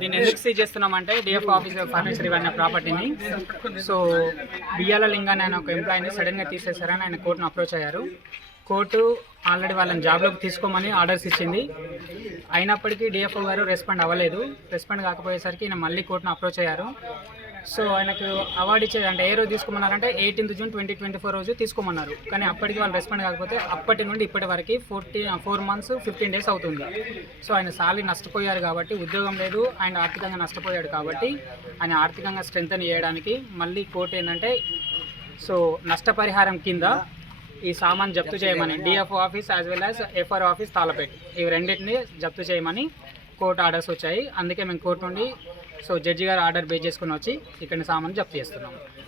దీన్ని ఎందుకు సీజ్ చేస్తున్నామంటే డిఎఫ్ ఆఫీస్ ఫర్నిచర్ ఇవన్నీ ప్రాపర్టీని సో బియ్యాల లింగాన్ని ఆయన ఒక ఎంప్లాయీని సడన్గా తీసేశారని ఆయన కోర్టును అప్రోచ్ అయ్యారు. కోర్టు ఆల్రెడీ వాళ్ళని జాబ్లోకి తీసుకోమని ఆర్డర్స్ ఇచ్చింది. అయినప్పటికీ డిఎఫ్ఓ గారు రెస్పాండ్ అవ్వలేదు. రెస్పాండ్ కాకపోయేసరికి ఈయన మళ్ళీ కోర్టును అప్రోచ్ అయ్యారు. సో ఆయనకు అవార్డు ఇచ్చేది అంటే ఏ రోజు తీసుకోమన్నారంటే eighteenth June twenty twenty four రోజు తీసుకోమన్నారు. కానీ అప్పటికి వాళ్ళు రెస్పాండ్ కాకపోతే అప్పటి నుండి ఇప్పటి వరకు forty four months fifteen days అవుతుంది. సో ఆయన సాలరీ నష్టపోయారు కాబట్టి ఉద్యోగం లేదు ఆయన ఆర్థికంగా నష్టపోయాడు కాబట్టి ఆయన ఆర్థికంగా స్ట్రెంగ్ చేయడానికి మళ్ళీ కోర్టు ఏంటంటే సో నష్టపరిహారం కింద ఈ సామాన్ జప్తు చేయమని DF office as well as FR office Talapet ఇవి రెండింటిని జప్తు చేయమని కోర్టు ఆర్డర్స్ వచ్చాయి. అందుకే మేము కోర్టు నుండి సో జడ్జి గారు ఆర్డర్ బేస్ చేసుకుని వచ్చి ఇక్కడ సామాన్ జప్తు చేస్తున్నాం